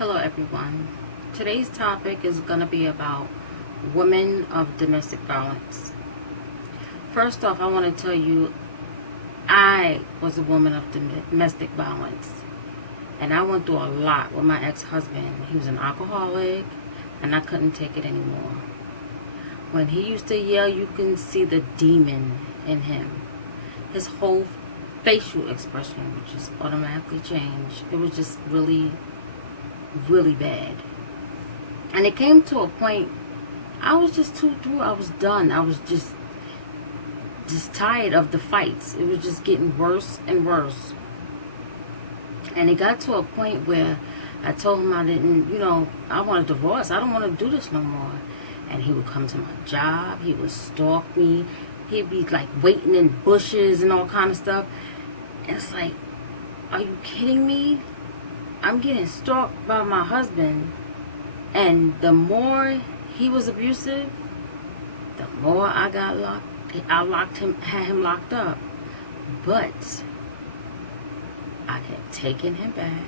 Hello everyone. Today's topic is going to be about women of domestic violence. First off, I want to tell you I was a woman of domestic violence, and I went through a lot with my ex-husband. He was an alcoholic and I couldn't take it anymore. When he used to yell, you can see the demon in him. His whole facial expression would just automatically change. It was just really bad. And it came to a point I was just too through. I was done. I was just tired of the fights. It was just getting worse and worse. And it got to a point where I told him I didn't, I want a divorce. I don't want to do this no more. And he would come to my job. He would stalk me. He'd be like waiting in bushes and all kind of stuff. And it's like, are you kidding me? I'm getting stalked by my husband. And the more he was abusive, the more I had him locked up. But I kept taking him back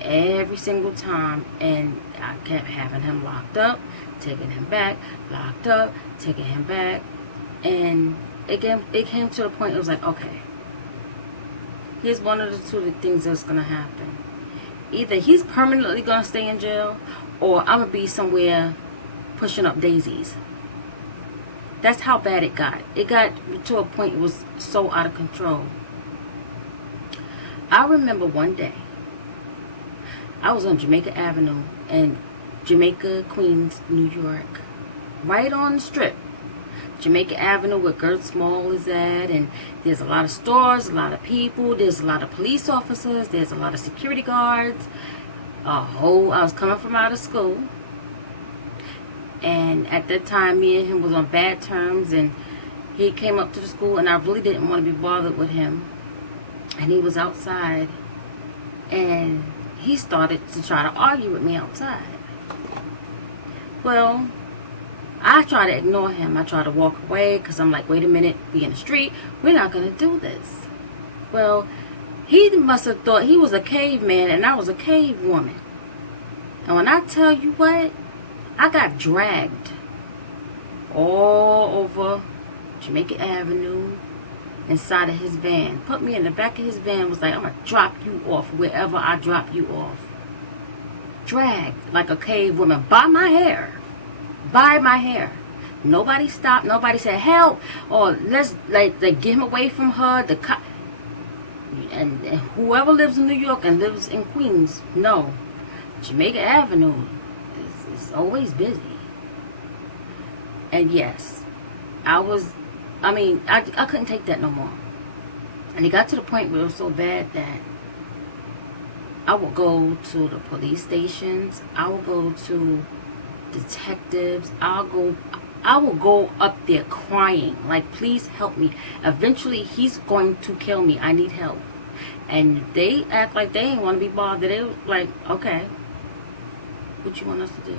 every single time, and I kept having him locked up, taking him back, locked up, taking him back. And it came to the point, it was like, okay, here's one of the two things that's going to happen. Either he's permanently going to stay in jail, or I'm going to be somewhere pushing up daisies. That's how bad it got. It got to a point it was so out of control. I remember one day, I was on Jamaica Avenue in Jamaica, Queens, New York. Right on the strip. Jamaica Avenue where Gert Small is at, and there's a lot of stores, a lot of people, there's a lot of police officers, there's a lot of security guards. I was coming from out of school, and at that time me and him was on bad terms, and he came up to the school, and I really didn't want to be bothered with him. And he was outside, and he started to try to argue with me outside. Well, I try to ignore him. I try to walk away because I'm like, wait a minute, we in the street. We're not going to do this. Well, he must have thought he was a caveman and I was a cave woman. And when I tell you what, I got dragged all over Jamaica Avenue inside of his van. Put me in the back of his van, was like, I'm going to drop you off wherever I drop you off. Dragged like a cave woman by my hair. By my hair. Nobody stopped. Nobody said help, or let's like get him away from her. And whoever lives in New York and lives in Queens, no, Jamaica Avenue is always busy. And yes, I couldn't take that no more. And it got to the point where it was so bad that I would go to the police stations. I would go to detectives. I will go up there crying like, please help me. Eventually he's going to kill me. I need help. And they act like they ain't want to be bothered. They were like, okay, what you want us to do?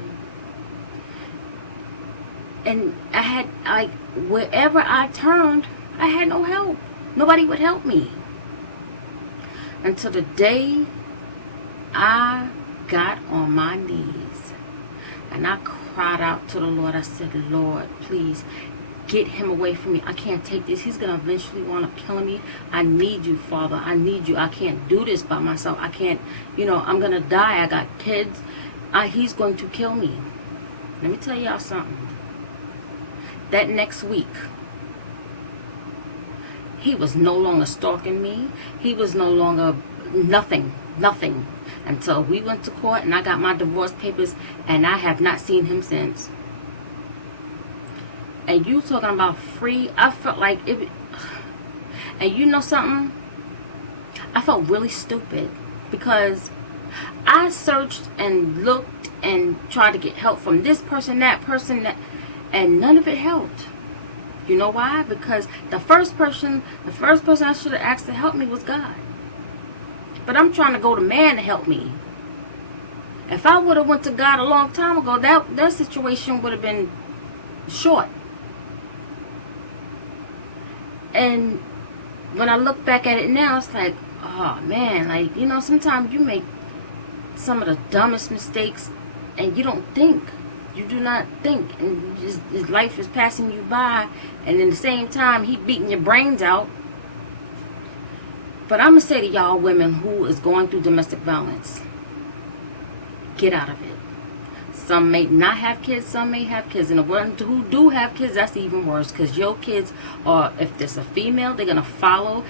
And I had, like, wherever I turned, I had no help. Nobody would help me until the day I got on my knees. And I cried out to the Lord. I said, Lord, please get him away from me. I can't take this. He's going to eventually want to kill me. I need you, Father. I need you. I can't do this by myself. I can't, I'm going to die. I got kids. He's going to kill me. Let me tell y'all something. That next week, he was no longer stalking me. He was no longer nothing. Until we went to court and I got my divorce papers, and I have not seen him since. And you talking about free, I felt like it. And you know something? I felt really stupid because I searched and looked and tried to get help from this person, that person, and none of it helped. You know why? Because the first person I should have asked to help me was God. But I'm trying to go to man to help me. If I would have went to God a long time ago, that situation would have been short. And when I look back at it now, it's like, oh man, like, sometimes you make some of the dumbest mistakes, and you don't think. You do not think, and his life is passing you by, and in the same time, he beating your brains out. But I'm going to say to y'all women who is going through domestic violence, get out of it. Some may not have kids, some may have kids. And the ones who do have kids, that's even worse. Because your kids are, if there's a female, they're going to follow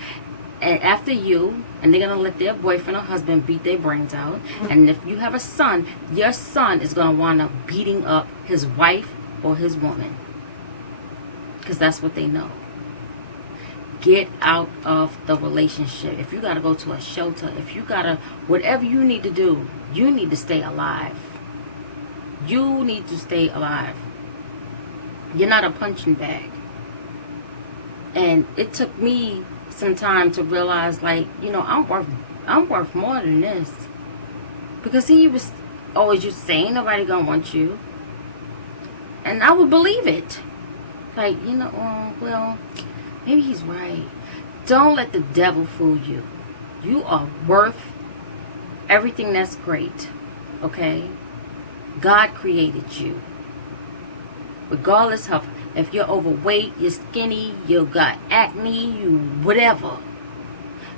after you. And they're going to let their boyfriend or husband beat their brains out. And if you have a son, your son is going to wind up beating up his wife or his woman. Because that's what they know. Get out of the relationship. If you got to go to a shelter, if you got to, whatever you need to do, you need to stay alive. You need to stay alive. You're not a punching bag. And it took me some time to realize, like, you know, I'm worth more than this. Because he was always just saying nobody gonna want you. And I would believe it. Like, you know, well, maybe he's right. Don't let the devil fool you. You are worth everything that's great. Okay? God created you. Regardless of if you're overweight, you're skinny, you got acne, you whatever.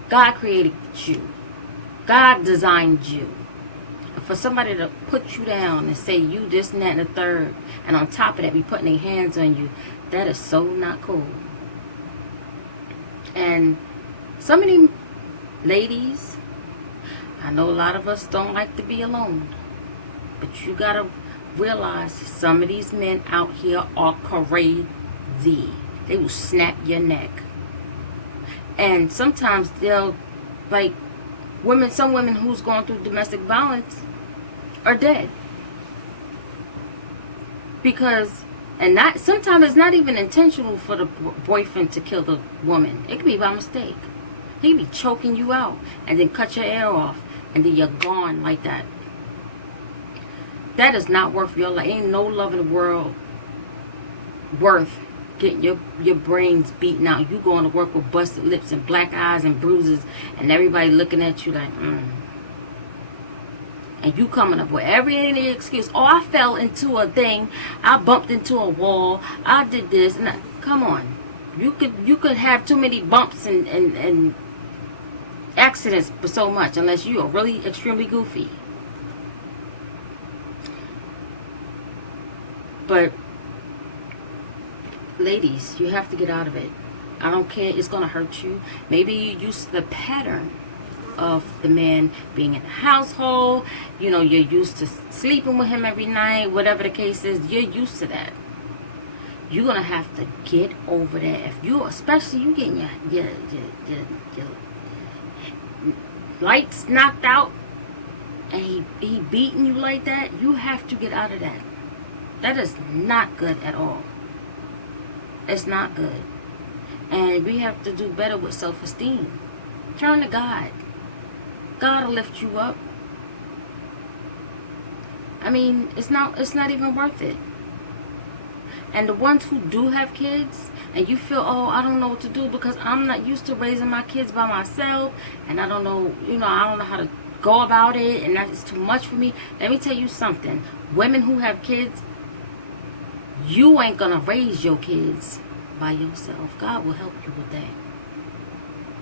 God created you. God designed you. And for somebody to put you down and say you this and that and the third, and on top of that be putting their hands on you, that is so not cool. And some of these ladies, I know a lot of us don't like to be alone. But you gotta realize some of these men out here are crazy. They will snap your neck. And sometimes they'll, like, some women who's going through domestic violence are dead. Because, and not, sometimes it's not even intentional for the boyfriend to kill the woman. It could be by mistake. He could be choking you out and then cut your air off and then you're gone like that. That is not worth your life. Ain't no love in the world worth getting your brains beaten out. You going to work with busted lips and black eyes and bruises and everybody looking at you like, And you coming up with every excuse. Oh, I fell into a thing. I bumped into a wall. I did this. And come on. You could have too many bumps and accidents for so much unless you are really extremely goofy. But ladies, you have to get out of it. I don't care. It's going to hurt you. Maybe you use the pattern of the man being in the household. You know, you're used to sleeping with him every night. Whatever the case is, you're used to that. You're going to have to get over that. If you, especially you getting your lights knocked out and he beating you like that, you have to get out of that. That is not good at all. It's not good. And we have to do better with self-esteem. Turn to God. God will lift you up. I mean, it's not even worth it. And the ones who do have kids, and you feel, oh, I don't know what to do because I'm not used to raising my kids by myself, and I don't know, I don't know how to go about it, and that is too much for me. Let me tell you something. Women who have kids, you ain't gonna raise your kids by yourself. God will help you with that.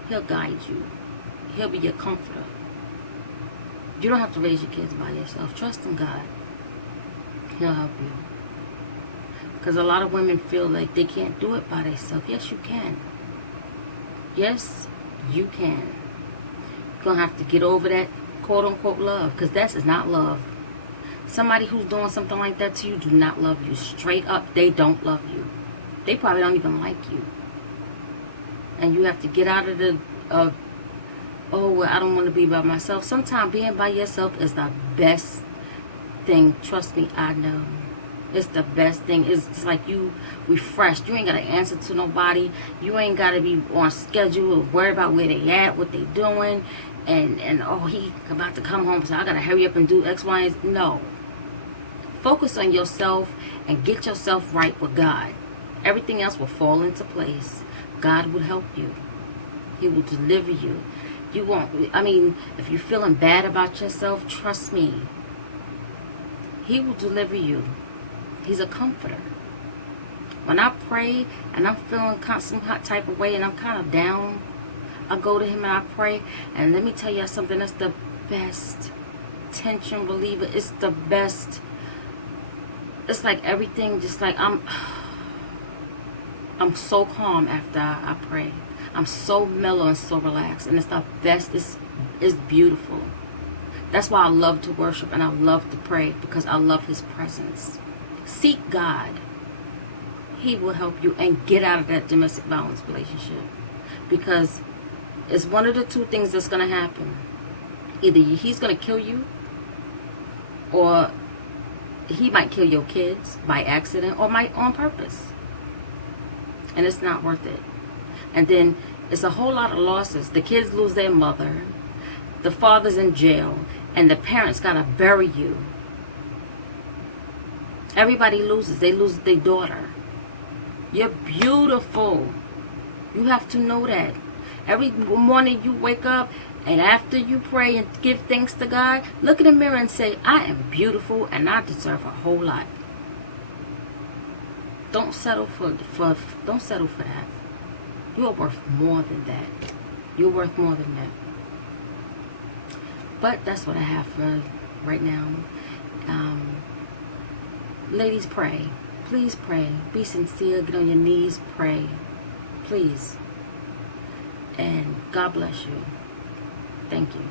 He'll guide you. He'll be your comforter. You don't have to raise your kids by yourself. Trust in God. He'll help you. Because a lot of women feel like they can't do it by themselves. Yes, you can. Yes, you can. You're going to have to get over that quote-unquote love. Because that is not love. Somebody who's doing something like that to you do not love you. Straight up, they don't love you. They probably don't even like you. And you have to get out of the, oh, well, I don't want to be by myself. Sometimes being by yourself is the best thing. Trust me, I know. It's the best thing. It's like you refreshed. You ain't got to answer to nobody. You ain't got to be on schedule or worry about where they at, what they doing. And oh, he about to come home, so I got to hurry up and do X, Y, and Z. No. Focus on yourself and get yourself right with God. Everything else will fall into place. God will help you. He will deliver you. You won't. I mean, if you're feeling bad about yourself, trust me. He will deliver you. He's a comforter. When I pray and I'm feeling some type of way and I'm kind of down, I go to him and I pray. And let me tell you something. That's the best tension reliever. It's the best. It's like everything, just like I'm so calm after I pray. I'm so mellow and so relaxed. And it's the best. It's beautiful. That's why I love to worship and I love to pray, because I love his presence. Seek God. He will help you and get out of that domestic violence relationship. Because it's one of the two things that's going to happen. Either he's going to kill you, or he might kill your kids by accident, or might on purpose. And it's not worth it. And then it's a whole lot of losses. The kids lose their mother. The father's in jail. And the parents got to bury you. Everybody loses. They lose their daughter. You're beautiful. You have to know that. Every morning you wake up, and after you pray and give thanks to God, look in the mirror and say, I am beautiful and I deserve a whole lot. Don't settle for that. You are worth more than that. You're worth more than that. But that's what I have for right now. Ladies, pray. Please pray. Be sincere. Get on your knees. Pray. Please. And God bless you. Thank you.